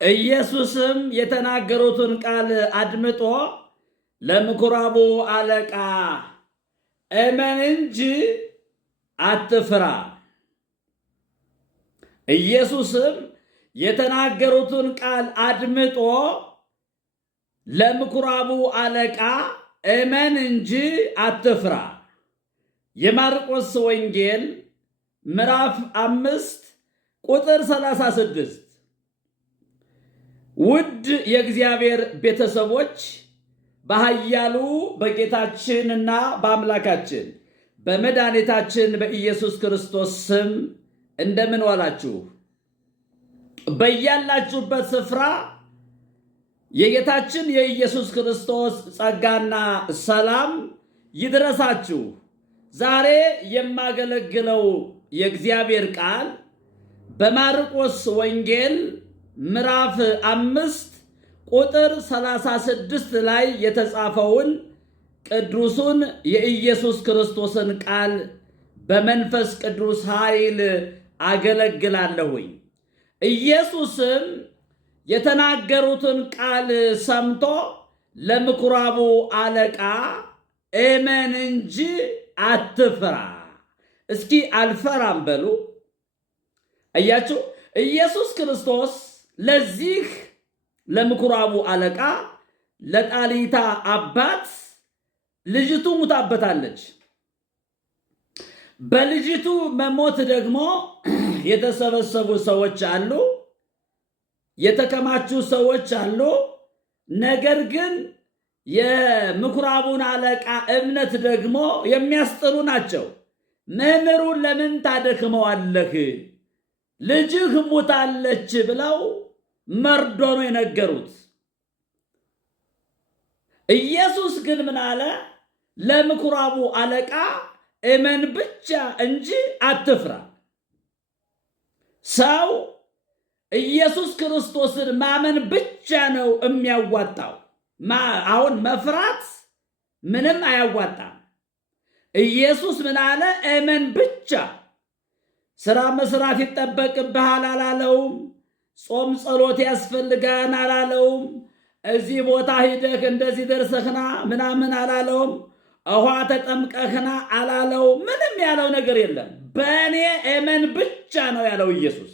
ኢየሱስም የተናገሩትን ቃል አድምጦ ለምኩራቡ አለቃ እመን እንጂ አትፍራ። ኢየሱስም የተናገሩትን ቃል አድምጦ ለምኩራቡ አለቃ እመን እንጂ አትፍራ። የማርቆስ ወንጌል ምዕራፍ 5 ቁጥር 36። ውድ የእግዚአብሔር ቤተሰቦች በኃያሉ በጌታችንና በአምላካችን በመድኃኒታችን በኢየሱስ ክርስቶስ ስም እንደምን ዋላችሁ? በያላችሁበት ስፍራ የጌታችን የኢየሱስ ክርስቶስ ጸጋና ሰላም ይድረሳችሁ። ዛሬ የማገለግለው የእግዚአብሔር ቃል በማርቆስ ወንጌል ምዕራፍ 5 ቁጥር 36 ላይ የተጻፈውን ቅዱሱን የኢየሱስ ክርስቶስን ቃል በመንፈስ ቅዱስ ኃይል አገለግላለሁኝ። ኢየሱስም የተናገሩትን ቃል ሰምቶ ለምኩራቡ አለቃ እመን እንጂ አትፍራ። እስኪ አልፈራም በሉ። አያችሁ፣ ኢየሱስ ክርስቶስ ለዚህ ለምኩራቡ አለቃ ለጣሊታ አባት ልጅቱ ሙታበታለች። በልጅቱ መሞት ደግሞ የተሰበሰቡ ሰዎች አሉ፣ የተከማቹ ሰዎች አሉ። ነገር ግን የምኩራቡን አለቃ እምነት ደግሞ የሚያስጥሉ ናቸው። መምህሩን ለምን ታደክመዋለህ? ልጅህ ሙታለች ብለው መርዶ ነው የነገሩት። ኢየሱስ ግን ምን አለ? ለምኩራቡ አለቃ እመን ብቻ እንጂ አትፍራ። ሰው ኢየሱስ ክርስቶስን ማመን ብቻ ነው የሚያዋጣው። አሁን መፍራት ምንም አያዋጣም። ኢየሱስ ምን አለ? እመን ብቻ። ስራ መስራት ይጠበቅብሃል አላለውም። ጾም ጸሎት ያስፈልጋን አላለውም። እዚህ ቦታ ሂደህ እንደዚህ ደርሰህና ምናምን አላለውም። ውሃ ተጠምቀህና አላለው። ምንም ያለው ነገር የለም። በእኔ እመን ብቻ ነው ያለው ኢየሱስ።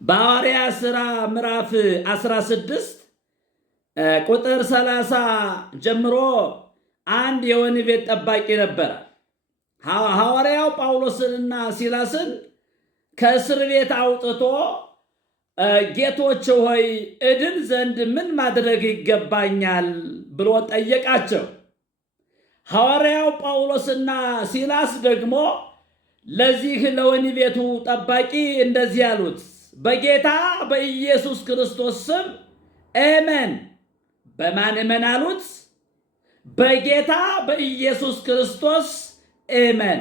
በሐዋርያት ሥራ ምዕራፍ 16 ቁጥር 30 ጀምሮ አንድ የወህኒ ቤት ጠባቂ ነበረ። ሐዋርያው ጳውሎስንና ሲላስን ከእስር ቤት አውጥቶ ጌቶች ሆይ እድን ዘንድ ምን ማድረግ ይገባኛል ብሎ ጠየቃቸው። ሐዋርያው ጳውሎስና ሲላስ ደግሞ ለዚህ ለወህኒ ቤቱ ጠባቂ እንደዚህ ያሉት፣ በጌታ በኢየሱስ ክርስቶስ ስም እመን። በማን እመን አሉት? በጌታ በኢየሱስ ክርስቶስ እመን፣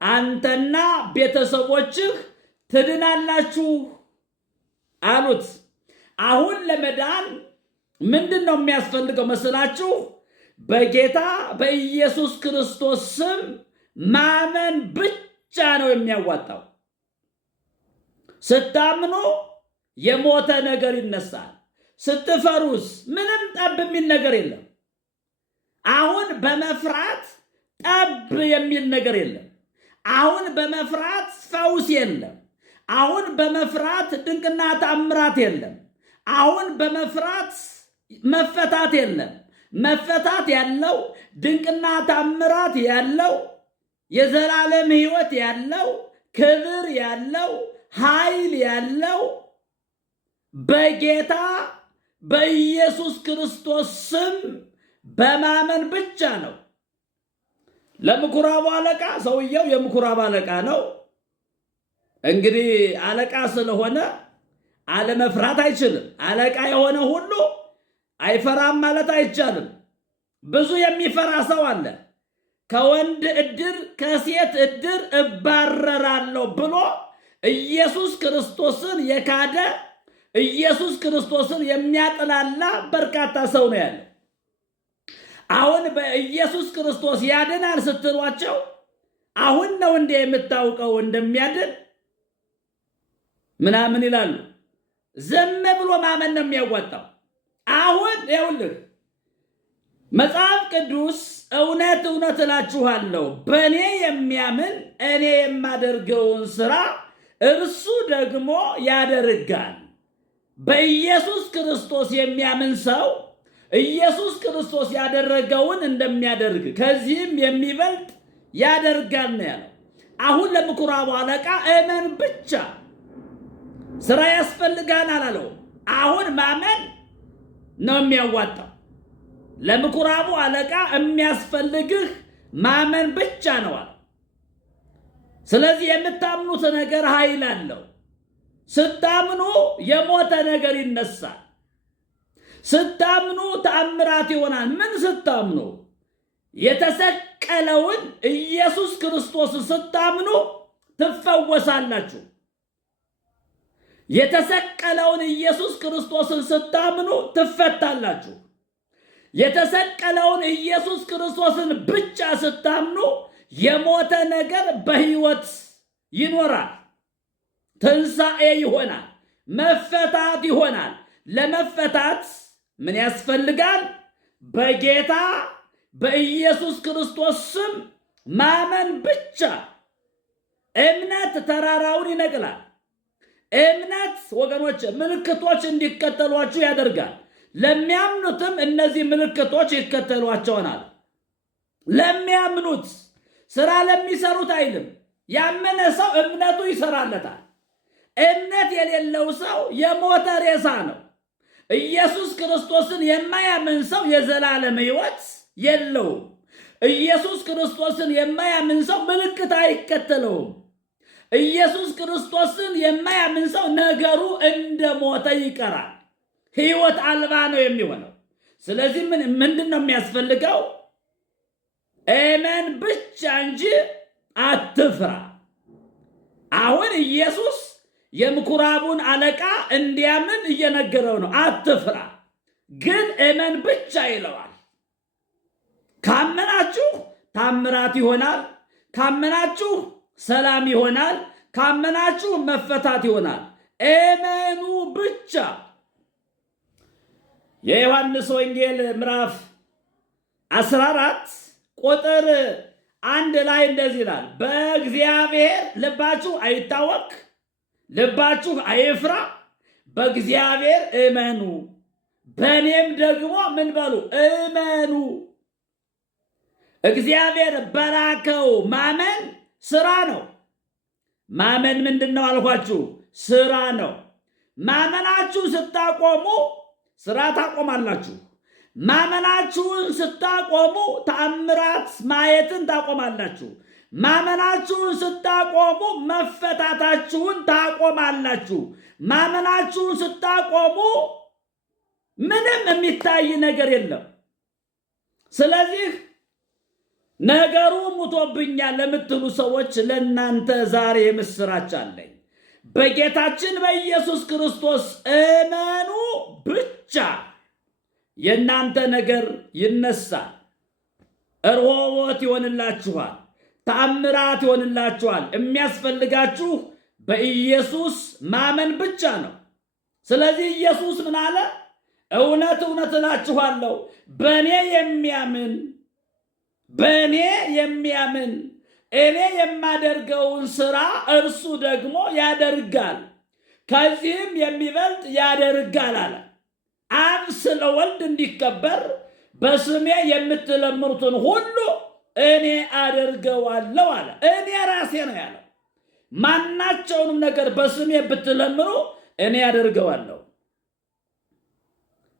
አንተና ቤተሰቦችህ ትድናላችሁ አሉት። አሁን ለመዳን ምንድን ነው የሚያስፈልገው መስላችሁ? በጌታ በኢየሱስ ክርስቶስ ስም ማመን ብቻ ነው የሚያዋጣው። ስታምኑ የሞተ ነገር ይነሳል። ስትፈሩስ ምንም ጠብ የሚል ነገር የለም። አሁን በመፍራት ጠብ የሚል ነገር የለም። አሁን በመፍራት ፈውስ የለም። አሁን በመፍራት ድንቅና ተአምራት የለም። አሁን በመፍራት መፈታት የለም። መፈታት ያለው ድንቅና ተአምራት ያለው የዘላለም ሕይወት ያለው ክብር ያለው ኃይል ያለው በጌታ በኢየሱስ ክርስቶስ ስም በማመን ብቻ ነው። ለምኩራቡ አለቃ፣ ሰውየው የምኩራብ አለቃ ነው። እንግዲህ አለቃ ስለሆነ አለመፍራት አይችልም። አለቃ የሆነ ሁሉ አይፈራም ማለት አይቻልም። ብዙ የሚፈራ ሰው አለ። ከወንድ ዕድር ከሴት ዕድር እባረራለሁ ብሎ ኢየሱስ ክርስቶስን የካደ ኢየሱስ ክርስቶስን የሚያጥላላ በርካታ ሰው ነው ያለ። አሁን በኢየሱስ ክርስቶስ ያድናል ስትሏቸው አሁን ነው እንደ የምታውቀው እንደሚያድን ምናምን ይላሉ። ዝም ብሎ ማመን ነው የሚያዋጣው። አሁን ይኸውልህ መጽሐፍ ቅዱስ እውነት እውነት እላችኋለሁ በእኔ የሚያምን እኔ የማደርገውን ሥራ እርሱ ደግሞ ያደርጋል። በኢየሱስ ክርስቶስ የሚያምን ሰው ኢየሱስ ክርስቶስ ያደረገውን እንደሚያደርግ ከዚህም የሚበልጥ ያደርጋል ነው ያለው። አሁን ለምኩራቡ አለቃ እመን ብቻ፣ ሥራ ያስፈልጋል አላለውም። አሁን ማመን ነው የሚያዋጣው። ለምኩራቡ አለቃ የሚያስፈልግህ ማመን ብቻ ነው አለ። ስለዚህ የምታምኑት ነገር ኃይል አለው። ስታምኑ የሞተ ነገር ይነሳል። ስታምኑ ተአምራት ይሆናል። ምን ስታምኑ? የተሰቀለውን ኢየሱስ ክርስቶስን ስታምኑ ትፈወሳላችሁ። የተሰቀለውን ኢየሱስ ክርስቶስን ስታምኑ ትፈታላችሁ። የተሰቀለውን ኢየሱስ ክርስቶስን ብቻ ስታምኑ የሞተ ነገር በሕይወት ይኖራል። ትንሣኤ ይሆናል። መፈታት ይሆናል። ለመፈታት ምን ያስፈልጋል? በጌታ በኢየሱስ ክርስቶስ ስም ማመን ብቻ። እምነት ተራራውን ይነቅላል። እምነት ወገኖች ምልክቶች እንዲከተሏችሁ ያደርጋል። ለሚያምኑትም እነዚህ ምልክቶች ይከተሏቸዋል። ለሚያምኑት ሥራ ለሚሰሩት አይልም። ያመነ ሰው እምነቱ ይሰራለታል። እምነት የሌለው ሰው የሞተ ሬሳ ነው። ኢየሱስ ክርስቶስን የማያምን ሰው የዘላለም ሕይወት የለውም። ኢየሱስ ክርስቶስን የማያምን ሰው ምልክት አይከተለውም። ኢየሱስ ክርስቶስን የማያምን ሰው ነገሩ እንደ ሞተ ይቀራል። ሕይወት አልባ ነው የሚሆነው። ስለዚህ ምንድን ነው የሚያስፈልገው? እመን ብቻ እንጂ አትፍራ። አሁን ኢየሱስ የምኩራቡን አለቃ እንዲያምን እየነገረው ነው። አትፍራ ግን እመን ብቻ ይለዋል። ካመናችሁ ታምራት ይሆናል። ካመናችሁ ሰላም ይሆናል። ካመናችሁ መፈታት ይሆናል። እመኑ ብቻ። የዮሐንስ ወንጌል ምዕራፍ 14 ቁጥር 1 ላይ እንደዚህ ይላል፣ በእግዚአብሔር ልባችሁ አይታወክ፣ ልባችሁ አይፍራ፣ በእግዚአብሔር እመኑ፣ በእኔም ደግሞ ምን በሉ እመኑ። እግዚአብሔር በላከው ማመን ስራ ነው። ማመን ምንድን ነው አልኳችሁ? ስራ ነው። ማመናችሁ ስታቆሙ ስራ ታቆማላችሁ። ማመናችሁን ስታቆሙ ተአምራት ማየትን ታቆማላችሁ። ማመናችሁን ስታቆሙ መፈታታችሁን ታቆማላችሁ። ማመናችሁን ስታቆሙ ምንም የሚታይ ነገር የለም። ስለዚህ ነገሩ ሙቶብኛል ለምትሉ ሰዎች ለእናንተ ዛሬ ምስራች አለኝ። በጌታችን በኢየሱስ ክርስቶስ እመኑ ብቻ። የእናንተ ነገር ይነሳል። እርሆቦት ይሆንላችኋል። ተአምራት ይሆንላችኋል። የሚያስፈልጋችሁ በኢየሱስ ማመን ብቻ ነው። ስለዚህ ኢየሱስ ምን አለ? እውነት እውነት እላችኋለሁ በእኔ የሚያምን እኔ የማደርገውን ሥራ እርሱ ደግሞ ያደርጋል፣ ከዚህም የሚበልጥ ያደርጋል አለ። አብ ስለ ወልድ እንዲከበር በስሜ የምትለምኑትን ሁሉ እኔ አደርገዋለሁ አለ። እኔ ራሴ ነው ያለው። ማናቸውንም ነገር በስሜ ብትለምኑ እኔ አደርገዋለሁ።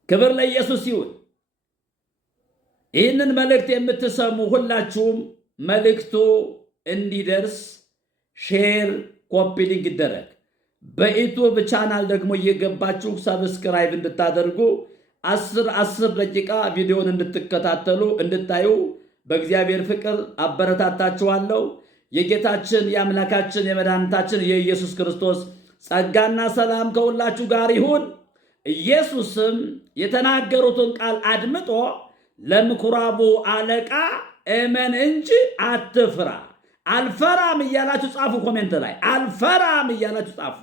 ክብር ለኢየሱስ ይሁን። ይህንን መልእክት የምትሰሙ ሁላችሁም መልእክቱ እንዲደርስ ሼር፣ ኮፒ ሊንክ ይደረግ። በዩቲዩብ ቻናል ደግሞ እየገባችሁ ሰብስክራይብ እንድታደርጉ 10 ደቂቃ ቪዲዮን እንድትከታተሉ እንድታዩ በእግዚአብሔር ፍቅር አበረታታችኋለሁ። የጌታችን የአምላካችን የመድኃኒታችን የኢየሱስ ክርስቶስ ጸጋና ሰላም ከሁላችሁ ጋር ይሁን። ኢየሱስም የተናገሩትን ቃል አድምጦ ለምኩራቡ አለቃ እመን እንጂ አትፍራ። አልፈራም እያላችሁ ጻፉ። ኮሜንት ላይ አልፈራም እያላችሁ ጻፉ።